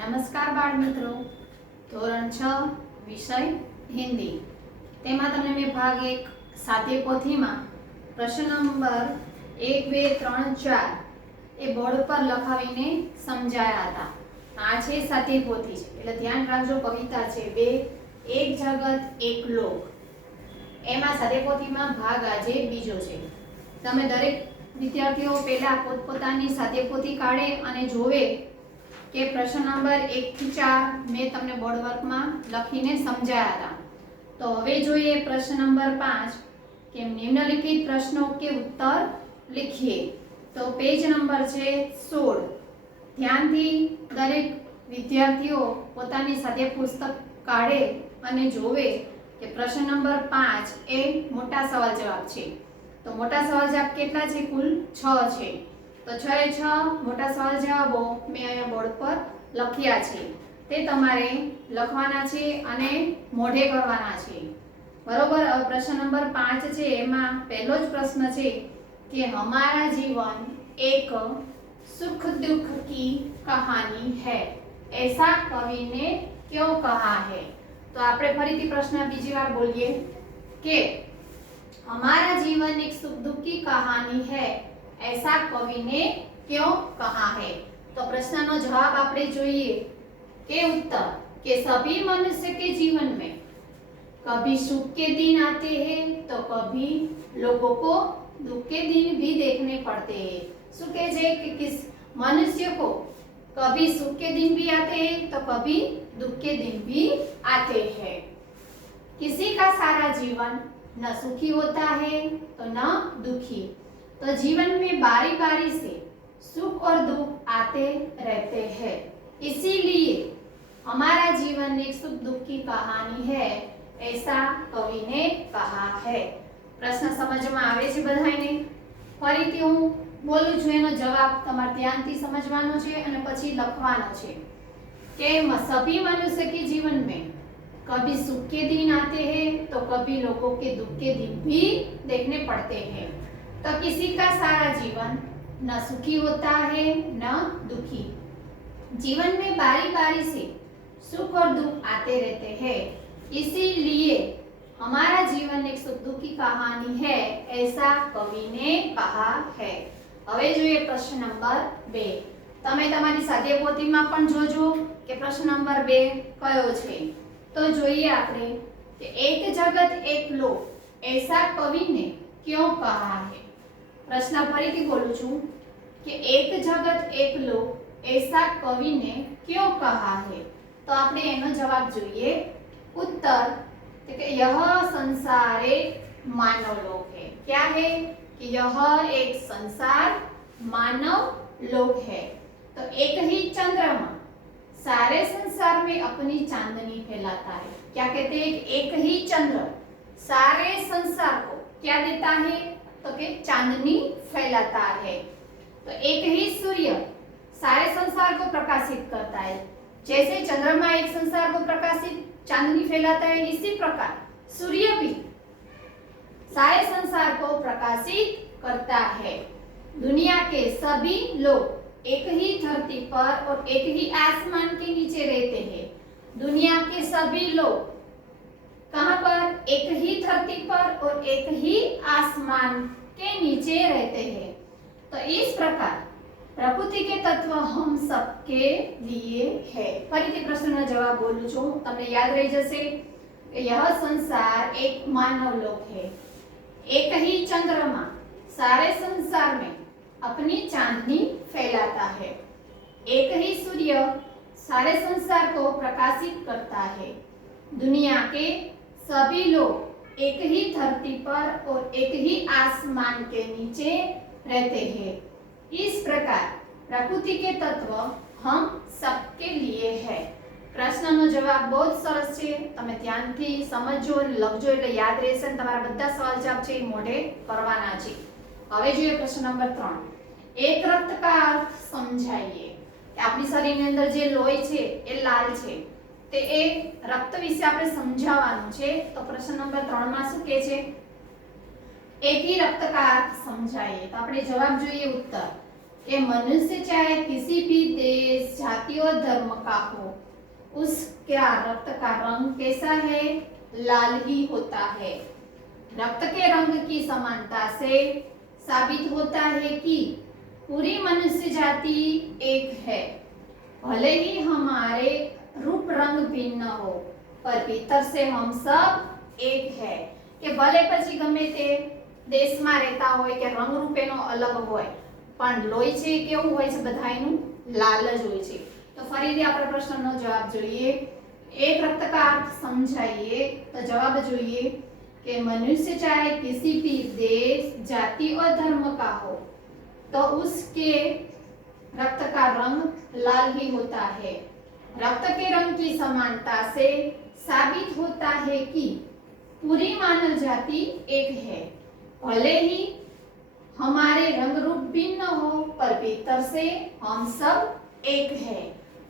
નમસ્કાર બાળ મિત્રો, ધોરણ 6 વિષય હિન્દી તેમાં તમને મેં ભાગ 1 સાદે પોથીમાં પ્રશ્ન નંબર 1 2 3 4 એ બોર્ડ પર લખાવીને સમજાયા હતા. આ છે સાદે પોથી છે એટલે ધ્યાન રાખજો. કવિતા છે બે, એક જગત એક લોક. એમાં સાદે પોથીમાં ભાગ આજે બીજો છે. તમે દરેક વિદ્યાર્થીઓ પહેલા પોતપોતાની સાદે પોથી કાઢે અને જોવે કે પ્રશ્ન નંબર 1 થી 4 મેં તમને બોર્ડ વર્કમાં લખીને સમજાયા હતા. તો હવે જોઈએ પ્રશ્ન નંબર 5 કે નિમ્નલિખિત પ્રશ્નો કે ઉત્તર लिखिए. તો પેજ નંબર છે 16. ધ્યાનથી દરેક વિદ્યાર્થીઓ પોતાની સાથે પુસ્તક કાઢે અને જોવે કે પ્રશ્ન નંબર 5 એ મોટા સવાલ જવાબ છે. તો મોટા સવાલ જવાબ કેટલા છે? કુલ 6 છે. તો 6 એ 6 મોટા સવાલ જવાબો મેં અહીંયા બોર્ડ પર લખ્યા છે. તે તમારે લખવાના છે અને મોઢે કરવાના છે. બરોબર. હવે પ્રશ્ન નંબર 5 છે એમાં પહેલો જ પ્રશ્ન છે कि हमारा जीवन एक सुख दुख की कहानी है, ऐसा कवि ने क्यों कहा है? तो આપણે ફરીથી પ્રશ્ન બીજી વાર બોલીએ કે हमारा जीवन एक सुख दुख की कहानी है, ऐसा कवि ने क्यों कहा है? तो प्रश्नનો જવાબ આપણે જોઈએ કે ઉત્તર કે सभी मनुष्य के जीवन में कभी सुख के दिन आते हैं तो कभी लोगों को दुख के दिन भी देखने पड़ते हैं. શું કહે છે કે किस मनुष्य को कभी सुख के दिन भी आते हैं तो कभी दुख के दिन भी आते हैं. किसी का सारा जीवन न सुखी होता है तो न दुखी. तो जीवन में बारी बारी से सुख और दुख आते रहते हैं. इसीलिए हमारा जीवन एक सुख दुख की कहानी है, ऐसा कवि ने कहा है. પ્રશ્ન સમજમાં આવે છે બધાને? ફરીથી હું બોલું છું, એનો જવાબ તમારે ધ્યાનથી સમજવાનો છે અને પછી લખવાનો છે કે सभी मनुष्य के जीवन में कभी सुख के दिन आते हैं तो कभी लोगों के दुख के दिन भी देखने पड़ते हैं. तो किसी का सारा जीवन न सुखी होता है न दुखी. जीवन में बारी बारी से सुख और दुख आते रहते हैं. इसीलिए हमारा जीवन एक सुख दुख की कहानी है, ऐसा कवि ने कहा है. હવે જોઈએ પ્રશ્ન નંબર 2. તમે તમારી સાદે પોથીમાં પણ જોજો કે પ્રશ્ન નંબર 2 કયો છે. તો જોઈએ આપણે કે એક જગત એક લોક, ऐसा कवि ने क्यों कहा है. પ્રશ્ન ફરીથી બોલું છું કે એક જગત એક લોક, ऐसा कवि ने क्यों कहा है. તો આપણે એનો જવાબ જોઈએ. ઉત્તર यह संसार एक मानव लोक है. क्या है कि यह एक संसार मानव लोक है. तो एक ही चंद्रमा सारे संसार में अपनी चांदनी फैलाता है. क्या कहते हैं? एक ही चंद्र सारे संसार को क्या देता है? तो कि चांदनी फैलाता है. तो एक ही सूर्य सारे संसार को प्रकाशित करता है. जैसे चंद्रमा एक संसार को प्रकाशित चांदनी फैलाता है, इसी प्रकार सूर्य भी सारे संसार को प्रकाशित करता है. दुनिया के सभी लोग एक ही धरती पर और एक ही आसमान के नीचे रहते हैं. दुनिया के सभी लोग कहाँ पर? एक ही धरती पर और एक ही आसमान के नीचे रहते हैं. तो इस प्रकार प्रकृति के तत्व हम सबके लिए है. ફરીથી પ્રશ્નનો જવાબ બોલું છું, તમને યાદ રહી જશે. यह संसार एक मानव लोक है. एक ही चंद्रमा सारे संसार में अपनी चांदनी फैलाता है. एक ही सूर्य सारे संसार को प्रकाशित करता है. दुनिया के सभी लोग एक ही धरती पर और एक ही आसमान के नीचे रहते हैं. इस प्रकार प्रकृति के तत्व हम सबके लिए है. પ્રશ્નનો જવાબ બહુ જ સરસ છે. તમે ધ્યાનથી સમજજો અને લખજો એટલે યાદ રહેશે અને તમારા બધા સવાલ જવાબ છે એ મોઢે કરવાના છે. હવે જોઈએ પ્રશ્ન નંબર 3. એક રક્ત का अर्थ समझाइए. કે આપણી શરીરની અંદર જે લોહી છે એ લાલ છે, તે એ રક્ત વિશે આપણે સમજાવવાનું છે. તો પ્રશ્ન નંબર 3 માં શું કહે છે? एक ही रक्त का अर्थ समझाइए. तो આપણે જવાબ જોઈએ ઉત્તર कि मनुष्य चाहे किसी भी देश, जाति और धर्म का हो, उसका रक्त का रंग कैसा है? लाल ही होता है। रक्त के रंग की समानता से साबित होता है कि पूरी मनुष्य जाति एक है। भले ही हमारे रूप रंग भिन्न हो, पर भीतर से हम सब एक है। કે ભલે પછી ગમે તે દેશમાં રહેતા હોય કે રંગ રૂપ એનો અલગ હોય, પણ લોહી છે કેવું હોય છે? બધાયનું લાલ જ હોય છે। તો ફરીથી આપણે પ્રશ્નનો જવાબ જોઈએ। एक रक्त का अर्थ समझाइए। तो जवाब જોઈએ कि मनुष्य चाहे किसी भी देश, जाति और धर्म का हो, तो उसके रक्त का रंग लाल ही होता है। रक्त के रंग की समानता से साबित होता है कि पूरी मानव जाति एक है। भले ही हमारे रंग रूप भिन्न हो, पर भीतर से हम सब एक है।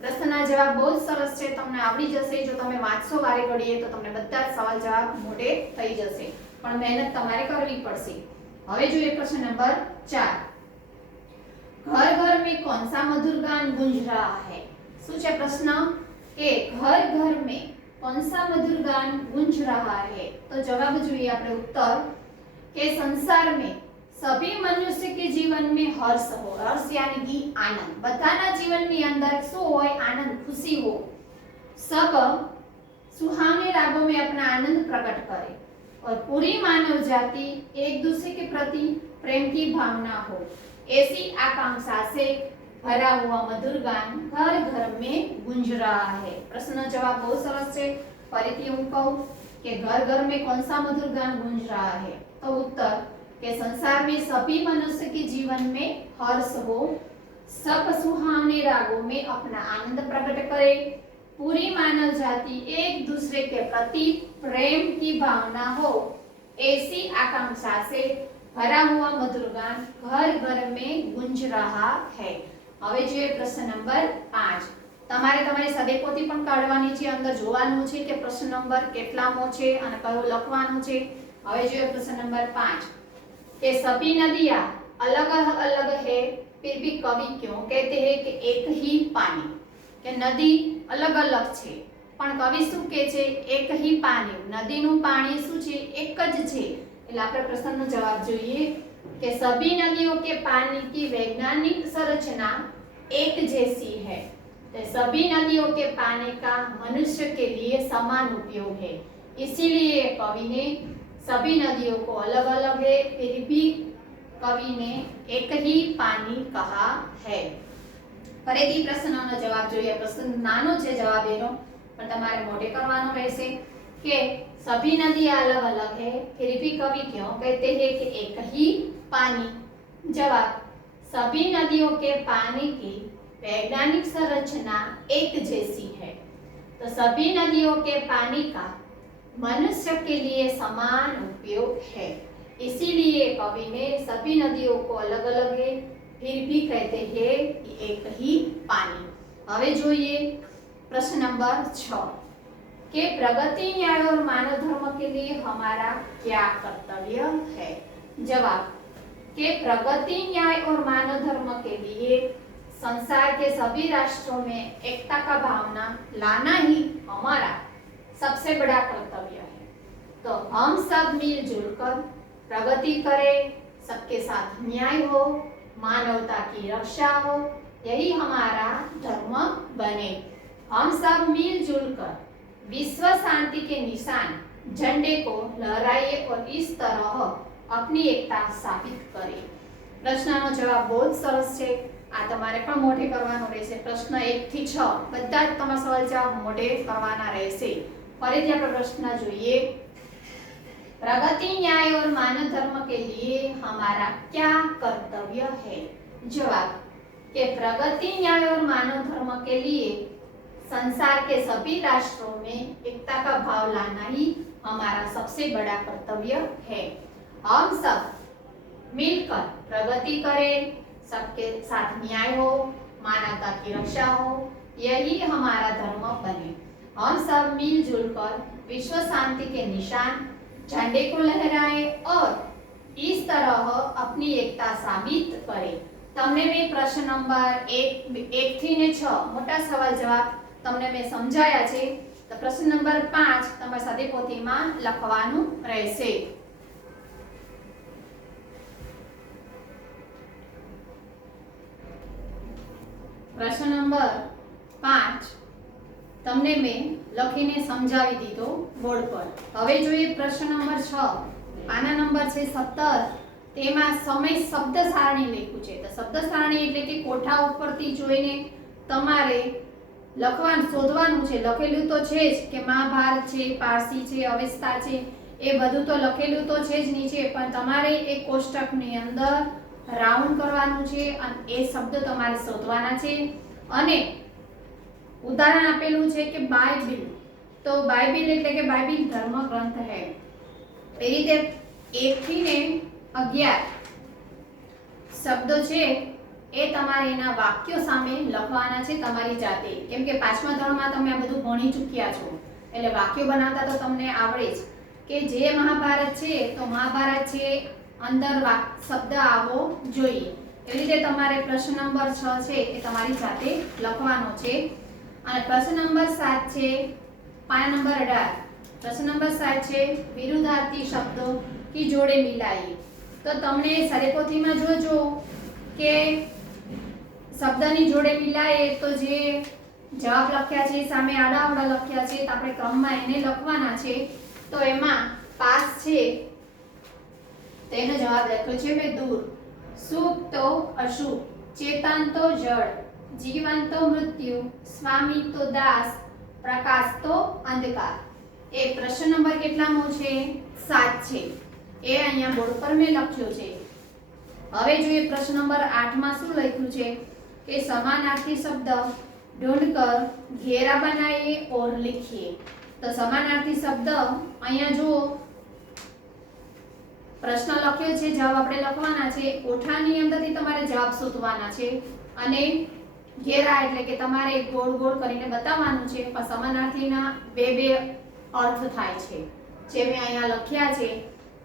प्रश्नना जवाब बहुत सरस છે, તમને આવડી જશે। જો તમે વાંચશો વારે ઘડીએ તો તમને બધા જ સવાલ જવાબ મોઢે થઈ જશે, પણ મહેનત તમારે કરવી પડશે। હવે જોઈએ પ્રશ્ન નંબર 4। घर घर में कौन सा मधुर गान गूंज रहा है? શું છે પ્રશ્ન? કે घर घर में कौन सा मधुर गान गूंज रहा है? तो जवाब જોઈએ આપણે उत्तर કે संसार में सभी मनुष्य के जीवन में हर्ष हो। हर्ष यानी कि आनंद। बधाना जीवन में अंदर शू हो? आनंद, खुशी हो। सब सुहावने रागों में अपना आनंद प्रकट करे और पूरी मानव जाति एक दूसरे के प्रति प्रेम की भावना हो, ऐसी आकांक्षा से भरा हुआ मधुर गान घर घर में गूंज रहा है। प्रश्न जवाब बहुत सरस है। फरीथी हूँ कहूँ कि घर घर में कौन सा मधुर गान गूंज रहा है? तो उत्तर के संसार में सभी मनुष्य के जीवन में हर्ष हो, सब सुहावने रागों में अपना आनंद प्रकट करे, पूरी मानव जाति एक दूसरे के प्रति प्रेम की भावना हो, ऐसी आकांक्षा से भरा हुआ मधुर गान घर घर में गूंज रहा है। હવે જોઈએ પ્રશ્ન નંબર 5। તમારે તમારી સદેપોથી પણ કાઢવાની છે, અંદર જોવાનું છે કે પ્રશ્ન નંબર કેટલામો છે અને કયો લખવાનું છે। હવે જોઈએ પ્રશ્ન નંબર 5 कि सभी नदियां अलग अलग है, फिर भी कवि क्यों कहते हैं कि एक ही पानी? કે નદી અલગ અલગ છે પણ કવિ શું કહે છે? એક ही पानी। નદીનું પાણી શું છે? એક જ છે। એટલે આપણે પ્રશ્નનો જવાબ જોઈએ कि सभी नदियों के पानी की वैज्ञानिक संरचना एक जैसी है। तो सभी नदियों के पानी का मनुष्य के लिए समान उपयोग है, इसीलिए कवि ने सभी नदियों को अलग अलग है, फिर भी कवि ने एक ही पानी कहा है। फरीथी प्रश्नનો જવાબ જોઈએ। પ્રશ્ન નાનો છે જવાબ એનો, પણ તમારે મોઢે કરવાનો રહેશે કે सभी नदियां अलग अलग है, फिर भी कवि क्यों कहते हैं कि एक ही पानी? जवाब सभी नदियों के पानी की वैज्ञानिक संरचना एक जैसी है। तो सभी नदियों के पानी का मनुष्य के लिए समान उपयोग है, इसीलिए कवि ने सभी नदियों को अलग अलग है, फिर भी कहते हैं कि एक ही पानी। હવે જોઈએ પ્રશ્न नंबर 6 कि प्रगति, न्याय और मानव धर्म के लिए हमारा क्या कर्तव्य है? जवाब कि प्रगति, न्याय और मानव धर्म के लिए संसार के सभी राष्ट्रों में एकता का भावना लाना ही हमारा सबसे बड़ा कर्तव्य है। तो हम सब मिलजुल कर प्रगति करें, सबके साथ न्याय हो, मानवता की रक्षा हो, यही हमारा धर्म बने। हम सब मिलजुल कर विश्व शांति के निशान झंडे को लहराइए और इस तरह अपनी एकता साबित करें। प्रश्नનો જવાબ बहुत સરસ છે। આ તમારે પણ મોઢે કરવાનો રહેશે। પ્રશ્ન 1 થી 6 બધા જ તમારા સવાલ જવાબ મોઢે કરવાના રહેશે। ફરીથી આપણે પ્રશ્ન જોઈએ। प्रगति, न्याय और मानव धर्म के लिए हमारा क्या कर्तव्य है? जवाब कि प्रगति, न्याय और मानव धर्म के लिए संसार के सभी राष्ट्रों में एकता का भाव लाना ही हमारा सबसे बड़ा कर्तव्य है। हम सब मिलकर प्रगति करें, सबके साथ न्याय हो, मानवता की रक्षा हो, यही हमारा धर्म बने। हम सब मिलजुल कर विश्व शांति के निशान झंडे को लहराएं और इस तरह अपनी एकता साबित करें। તમને મેં પ્રશ્ન નંબર 1 થી ને 6 મોટા સવાલ જવાબ તમને મેં સમજાયા છે. તો પ્રશ્ન નંબર 5 તમારે સાદી પોથીમાં લખવાનું રહેશે. પ્રશ્ન નંબર 5 તમને મેં લખીને સમજાવી દીધો બોર્ડ પર. હવે જોઈએ પ્રશ્ન નંબર 6. આના નંબર છે 17. તેમાં સમય શબ્દ સારણી લખ્યું છે. તો શબ્દ સારણી એટલે કે કોઠા ઉપરથી જોઈને તમારે લખવાનું શોધવાનું છે. લખેલું તો છે જ કે મહાભારત છે, પારસી છે, અવેસ્તા છે, એ બધું તો લખેલું તો છે જ નીચે, પણ તમારે એક કોષ્ટકની અંદર રાઉન્ડ કરવાનું છે અને એ શબ્દ તમારે શોધવાના છે. અને ઉદાહરણ આપેલું છે કે બાઇબિલ. તો બાઇબિલ એટલે કે બાઇબિલ ધર્મ ગ્રંથ હે. એ રીતે 1 થી ને 11 શબ્દો છે એ તમારે એના વાક્યો સામે લખવાના છે તમારી જાતે. કેમ કે 5મા ધોરણમાં તમે આ બધું ભણી ચૂક્યા છો એટલે વાક્યો બનાવતા તો તમને આવડે જ કે જે મહાભારત છે તો મહાભારત છે અંદર શબ્દ આવવો જોઈએ. એવી રીતે તમારે પ્રશ્ન નંબર 6 છે એ તમારી જાતે લખવાનો છે. અને પ્રશ્ન નંબર 7 છે પાના નંબર 18. પ્રશ્ન નંબર 7 છે વિરુદ્ધાર્થી શબ્દો કી જોડે મિલાઈએ. તો તમને સાદેપોથીમાં જોજો કે શબ્દની જોડે મિલાઈએ તો જે જવાબ લખ્યા છે સામે આડાઅવળા લખ્યા છે તો આપણે ક્રમમાં એને લખવાના છે. તો એમાં પાસ છે તેનો જવાબ લખ્યો છે મેં દૂર, શુભ તો અશુભ, ચેતન તો જળ, જીવન તો મૃત્યુ, સ્વામી તો દાસ, પ્રકાશ તો અંધકાર. એ પ્રશ્ન નંબર કેટલામો છે? 7 છે. એ અહીંયા બોર્ડ પર મેં લખ્યો છે. હવે જોઈએ પ્રશ્ન નંબર 8 માં શું લખ્યું છે કે સમાનાર્થી શબ્દ ढूंढकर घेरा बनाइए और लिखिए. તો સમાનાર્થી શબ્દ અહીંયા જુઓ પ્રશ્ન લખ્યો છે, જવાબ આપણે લખવાના છે. કોઠાની અંદરથી તમારે જવાબ શોધવાના છે અને ઘેરા એટલે કે તમારે ગોળ ગોળ કરીને બતાવવાનું છે. પણ સમાનાર્થીના બે અર્થ થાય છે જે મેં અહીંયા લખ્યા છે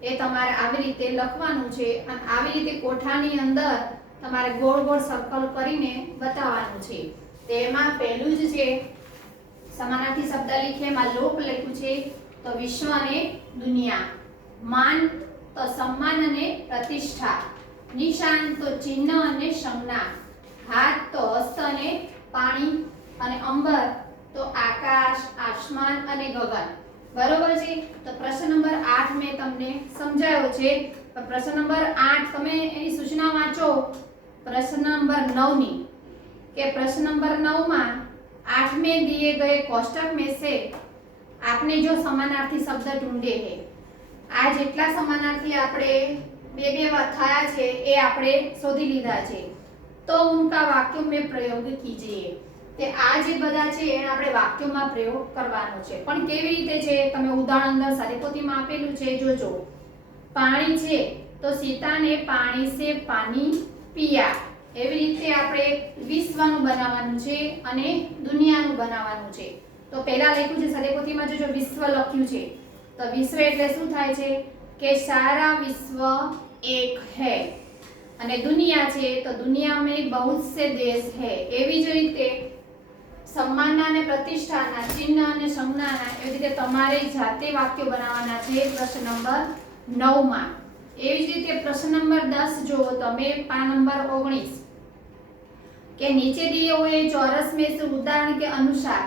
એ તમારે આવી રીતે લખવાનું છે અને આવી રીતે કોઠાની અંદર તમારે ગોળ ગોળ સર્કલ કરીને બતાવવાનું છે. તેમાં પહેલું જ છે સમાનાર્થી શબ્દ લખીએ એમાં લોક લખ્યું છે તો વિશ્વ અને દુનિયા, માન તો સન્માન અને પ્રતિષ્ઠા, નિશાન તો ચિહ્ન અને સંજ્ઞા, હાથ તો હસ્ત અને પાણી, અને અંબર તો આકાશ, આસમાન અને ગગન. બરોબર છે. તો પ્રશ્ન નંબર 8 મેં તમને સમજાવ્યો છે. પ્રશ્ન નંબર 8 તમે એની સૂચના વાંચો प्रश्न नंबर 9 ની કે प्रश्न नंबर 9 में 8 में दिए गए कोष्टक में से आपने जो समानार्थी शब्द ढूंढे हैं, आ जेटला समानार्थी आपणे બે થયા છે એ આપણે શોધી લીધા છે તો उनका वाक्यों में प्रयोग कीजिए. તે આ જે બધા છે એને આપણે વાક્યોમાં પ્રયોગ કરવાનો છે. પણ કેવી રીતે છે તમે ઉદાહરણ અંદર સાદીપોથીમાં આપેલું છે જોજો. પાણી છે તો સીતાને પાણી સે પાણી पिया. એવી રીતે આપણે વિશ્વનું બનાવવાનું છે અને દુનિયાનું બનાવવાનું છે. તો પહેલા લખ્યું છે સાદેપોથીમાં જો વિશ્વ લખ્યું છે તો વિશ્વ એટલે શું થાય છે કે સારા વિશ્વ એક है. અને દુનિયા છે તો દુનિયા में बहुत से देश है. એવી જ રીતે સન્માનના અને પ્રતિષ્ઠાના, ચિહ્ન અને સંજ્ઞાના એવી રીતે તમારે જાતે વાક્યો બનાવવાના છે પ્રશ્ન નંબર 9 માં. એવી જ રીતે પ્રશ્ન नंबर 10 जो તમે पाना नंबर 19 के नीचे दिए हुए चौरस में से उदाहरण के अनुसार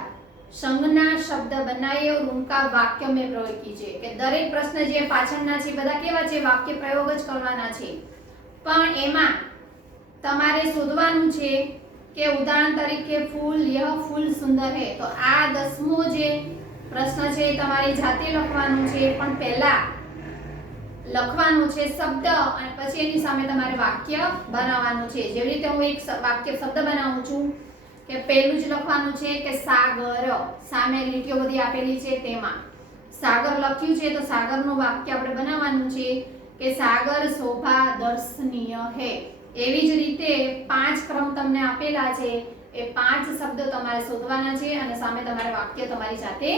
संज्ञा शब्द बनाइए और उनका वाक्य में प्रयोग कीजिए. કે દરેક પ્રશ્ન જે પાછળના છે બધા કેવા છે વાક્ય પ્રયોગ જ કરવાના છે. પણ એમાં તમારે શોધવાનું છે કે ઉદાહરણ તરીકે ફૂલ यह फूल सुंदर है. તો આ 10મો જે પ્રશ્ન છે તમારે જાતે લખવાનું છે. પણ પહેલા લખવાનું છે શબ્દ અને પછી એની સામે તમારે વાક્ય બનાવવાનું છે. જેવી રીતે હું એક વાક્ય શબ્દ બનાવું છું કે પહેલું જ લખવાનું છે કે સાગર. સામે લીટીઓ બધી આપેલી છે તેમાં સાગર લખ્યું છે તો સાગરનું વાક્ય આપણે બનાવવાનું છે કે સાગર શોભા દર્શનીય है. એવી જ રીતે 5 ક્રમ તમને આપેલા છે એ 5 શબ્દો તમારે શોધવાના છે અને સામે તમારે વાક્ય તમારી સાથે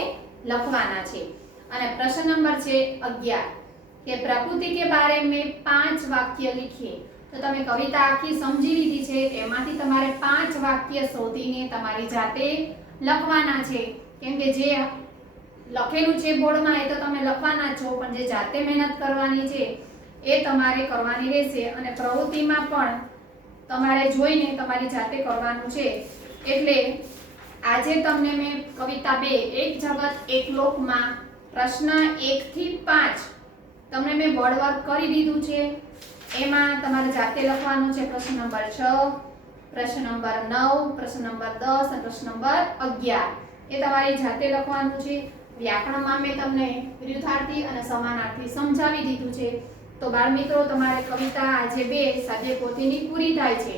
લખવાના છે. અને પ્રશ્ન નંબર છે 11 કે प्रकृति के बारे में 5 वाक्य लिखिए. તો તમે કવિતા આખી સમજી લીધી છે, એમાંથી તમારે 5 વાક્ય શોધીને તમારી જાતે લખવાના છે. કેમ કે જે લખેલું છે બોર્ડમાં એ તો તમે લખવાના છો, પણ જે જાતે મહેનત કરવાની છે એ તમારે કરવાની રહેશે. અને પ્રવૃત્તિમાં પણ તમારે જોઈને તમારી જાતે કરવાનું છે. એટલે આજે તમને મેં કવિતા 2 એક જગત એક લોકમાં પ્રશ્ન 1 થી 5 તમને મેં બોર્ડ વર્ક કરી દીધું છે. એમાં તમારે જાતે લખવાનું છે પ્રશ્ન નંબર 6, પ્રશ્ન નંબર 9, પ્રશ્ન નંબર 10 અને પ્રશ્ન નંબર 11. એ તમારી જાતે લખવાનું છે. વ્યાકરણમાં મેં તમને વિરુદ્ધાર્થી અને સમાનાર્થી સમજાવી દીધું છે. તો બાળ મિત્રો, તમારે કવિતા આજે 2 સ્વાધ્યાય પૂરી થાય છે.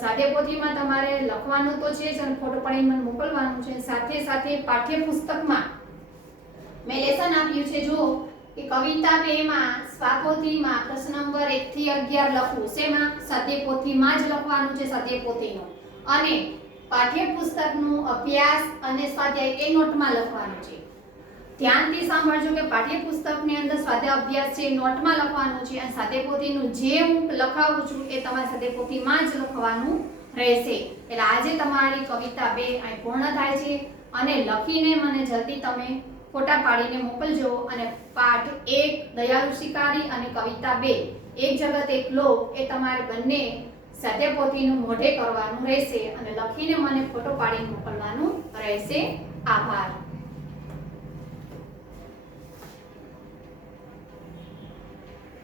સ્વાધ્યાય તમારે લખવાનું તો છે જ અને ફોટો પાડીને મને મોકલવાનું છે. સાથે સાથે પાઠ્યપુસ્તકમાં મેં લેસન આપ્યું છે. જો કે કવિતા 2 માં સ્વાપોથીમાં પ્રશ્ન નંબર 1 થી 11 લખવું. શેમાં? સ્વાધ્યાયપોથીમાં જ લખવાનું છે, સ્વાધ્યાયપોથીનું. અને પાઠ્યપુસ્તકનું અભ્યાસ અને સ્વાધ્યાય એ નોટમાં લખવાનું છે. ધ્યાનથી સાંભળજો કે પાઠ્યપુસ્તકની અંદર સ્વાધ્યાય અભ્યાસ છે નોટમાં લખવાનું છે, અને સ્વાધ્યાયપોથીનું જે હું લખાવું છું એ તમારે સ્વાધ્યાયપોથીમાં જ લખવાનું રહેશે. એટલે આજે તમારી કવિતા 2 અહીં પૂર્ણ થાય છે. અને લખીને મને જલ્દી તમે ફોટા પાડીને મોકલજો. અને પાઠ 1 દયાળુ શિકારી અને કવિતા 2 એક જગત એક લોક એ તમારે બંને સ્વાધ્યાયપોથીનું મોઢે કરવાનું રહેશે અને લખીને મને ફોટો પાડીને મોકલવાનું રહેશે. આભાર.